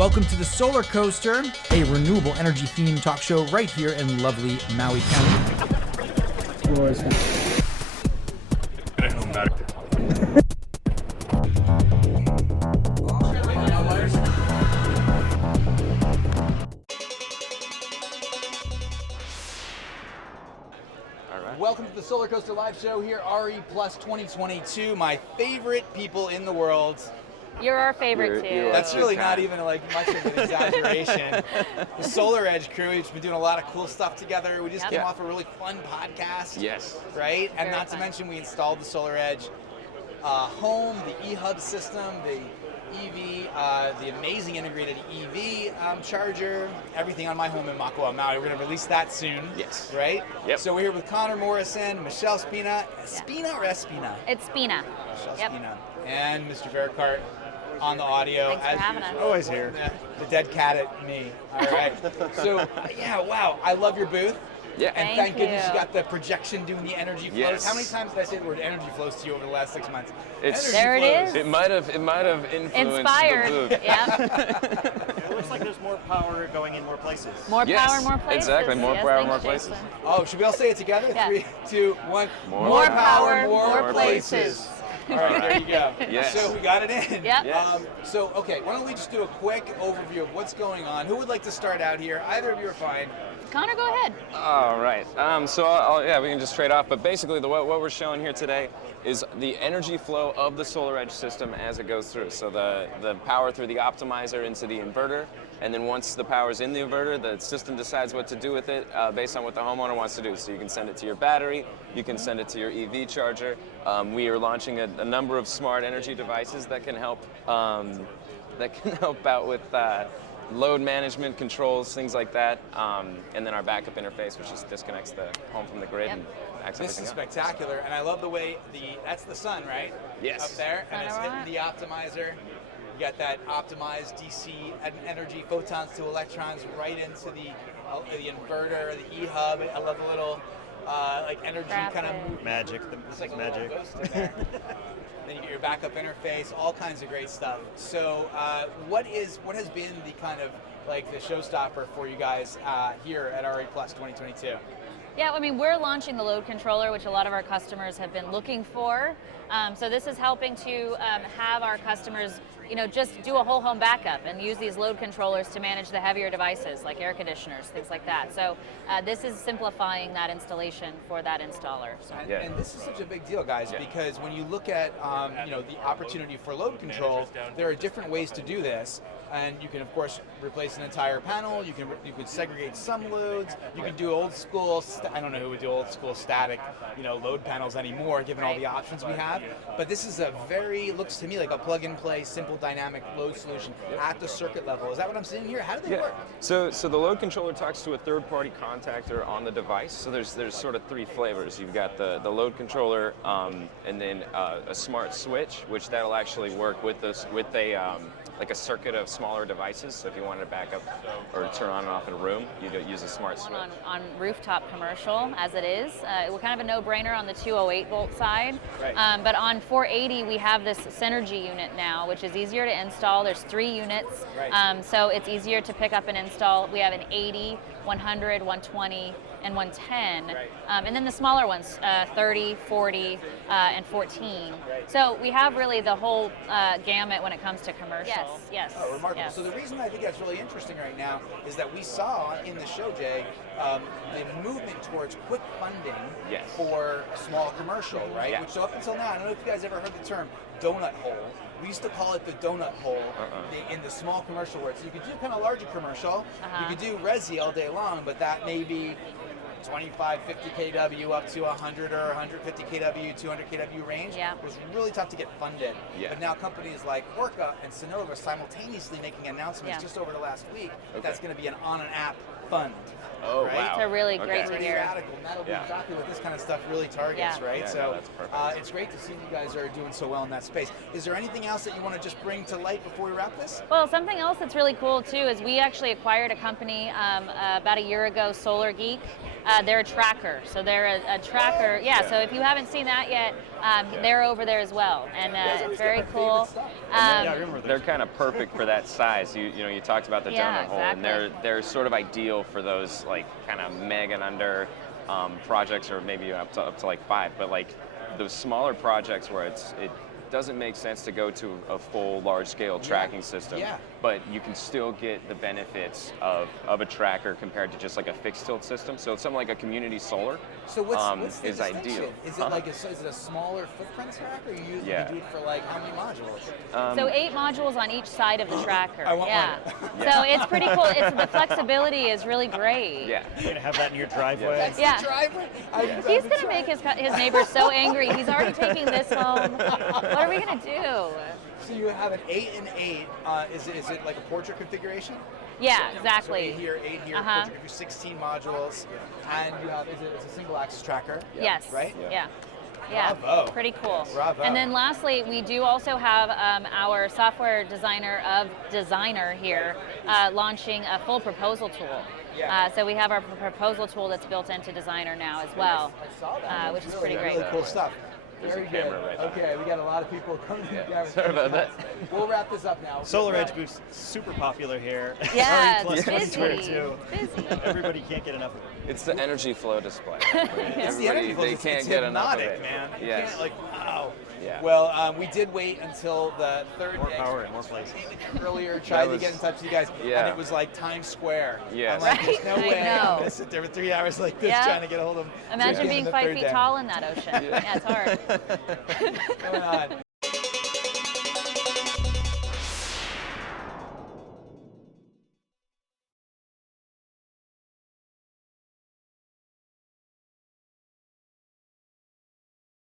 Welcome to the Solar Coaster, a renewable energy themed talk show right here in lovely Maui County. Welcome to the Solar Coaster Live Show here, RE Plus 2022. My favorite people in the world. You're our favorite too. That's really not even like much of an exaggeration. The SolarEdge crew, we've been doing a lot of cool stuff together. We just came off a really fun podcast. Yes. Right? And Very not fun. to mention we installed the SolarEdge home, the eHub system, the EV, the amazing integrated EV charger, everything on my home in Makua, Maui. We're going to release that soon. Yes. Right? Yep. So we're here with Connor Morrison, Michelle Spina. Spina or Espina? It's Spina. Michelle Yep. Spina. And Mr. Vericart on the audio. Thanks for having us. Always here. The dead cat at me. All right. So, yeah, wow. I love your booth. Yeah. And thank goodness you got the projection doing the energy flows. Yes. How many times did I say the word energy flows to you over the last 6 months? It's, There it is. It might have influenced Inspired. the booth. Yeah. It looks like there's more power going in more places. More Yes, power, more places. exactly. More Yes, power, thanks, more Jason. places. Oh, should we all say it together? Yeah. 3, 2, 1. More power, more places. places. All right, there you go. Yes. So we got it in. Yep. Yes. So, okay, why don't we just do a quick overview of what's going on? Who would like to start out here? Either of you are fine. Connor, go ahead. All right. So we can just trade off. But basically, what we're showing here today is the energy flow of the SolarEdge system as it goes through. So the power through the optimizer into the inverter, and then once the power's in the inverter, the system decides what to do with it based on what the homeowner wants to do. So you can send it to your battery, you can send it to your EV charger. We are launching a number of smart energy devices that can help out with load management controls, things like that, and then our backup interface, which just disconnects the home from the grid and backs This is everything up. spectacular, and I love the way that's the sun, right? Yes. Up there, and it's Sun hitting the optimizer. You got that optimized DC energy, photons to electrons, right into the inverter, the eHub. I love the little like energy kind of Graphic. movement. Magic. It's like a Magic. little ghost in there. Then you get your backup interface, all kinds of great stuff. So, what has been the kind of like the showstopper for you guys here at RE Plus 2022? Yeah, I mean, we're launching the load controller, which a lot of our customers have been looking for. So this is helping to have our customers, just do a whole home backup and use these load controllers to manage the heavier devices like air conditioners, things like that. So this is simplifying that installation for that installer. So. And this is such a big deal, guys, because when you look at the opportunity for load control, there are different ways to do this. And you can, of course, replace an entire panel. You can segregate some loads. You can do old school. I don't know who would do old school static, load panels anymore, given all the options we have. But this is looks to me like a plug-and-play, simple, dynamic load solution at the circuit level. Is that what I'm seeing here? How do they work? So the load controller talks to a third-party contactor on the device. So there's sort of three flavors. You've got the load controller, and then a smart switch, which that'll actually work with like a circuit of smaller devices. So if you wanted to back up or turn on and off in a room, you'd use a smart switch. On rooftop commercial, as it is. We're kind of a no-brainer on the 208 volt side. Right. But on 480, we have this Synergy unit now, which is easier to install. There's 3 units, Right. so it's easier to pick up and install. We have an 80, 100, 120, and 110. Right. And then the smaller ones, 30, 40, and 14. Right. So we have really the whole gamut when it comes to commercial. Yes. Oh, remarkable. Yes. So the reason I think that's really interesting right now is that we saw in the show, Jay, the movement towards quick funding Yes. for small commercial, right? Yeah. Which so up until now, I don't know if you guys ever heard the term donut hole. We used to call it the donut hole in the small commercial world. So you could do kind of larger commercial, you could do resi all day long, but that may be 25, 50 kW up to 100 or 150 kW, 200 kW range. Yeah. It was really tough to get funded. Yeah. But now companies like Orca and Sonova are simultaneously making announcements just over the last week that that's going to be an on an app fund. Oh, right? wow. It's a really great to Pretty hear. radical, and that'll be exactly what this kind of stuff really targets, Yeah. right? Yeah, So no, that's perfect. it's great to see you guys are doing so well in that space. Is there anything else that you want to just bring to light before we wrap this? Well, something else that's really cool too is we actually acquired a company about a year ago, Geek. They're a tracker, so they're a tracker. Yeah, so if you haven't seen that yet, they're over there as well, and it's very cool. Yeah, I remember They're those. kind of perfect for that size. You know, you talked about the Yeah, donut hole, and exactly. they're sort of ideal for those like kind of meg and under projects, or maybe up to like 5. But like those smaller projects where it doesn't make sense to go to a full large-scale tracking system, Yeah. but you can still get the benefits of a tracker compared to just like a fixed tilt system. So something like a community solar So what's the is distinction? ideal. Is it like is it a smaller footprint tracker? You Yeah. do it for like how many modules? So 8 modules on each side of the tracker. I want yeah. one. So it's pretty cool. The flexibility is really great. Yeah. You're gonna have that in your driveway. That's Yeah. the driveway. He's going to make his neighbors so angry. He's already taking this home. What are we going to do? So you have an 8 and 8. Is it like a portrait configuration? Yeah, So exactly. 8 here, 8 here. Uh-huh. Portrait, 16 modules, and you have it's a single axis tracker. Yes. Right? Yeah. Yeah. Bravo. Pretty cool. Bravo. And then lastly, we do also have our software designer here launching a full proposal tool. Yeah. So we have our proposal tool that's built into Designer now as well, I saw that. which is Really, pretty great. Really cool stuff. There's a Very good. camera right there. Okay, we got a lot of people coming together. Sorry about that. We'll wrap this up now. SolarEdge booth's super popular here. Yeah, Already plus it's 2022. busy. Everybody can't get enough of it. It's the energy flow display. It's the energy flow. They It's can't get enough of hypnotic, it. man. You Yes. can't, like, wow. Yeah. Well, we did wait until the third More day. power in more places. Earlier, tried to was- get in touch with you guys, yeah. and it was like Times Square. Yes. I'm like, there's no Right, I way I'm know. gonna sit there for 3 hours like this Yeah. trying to get a hold of them. Imagine Yeah. being The 5 third feet day. tall in that ocean. Yeah, it's hard. Going on.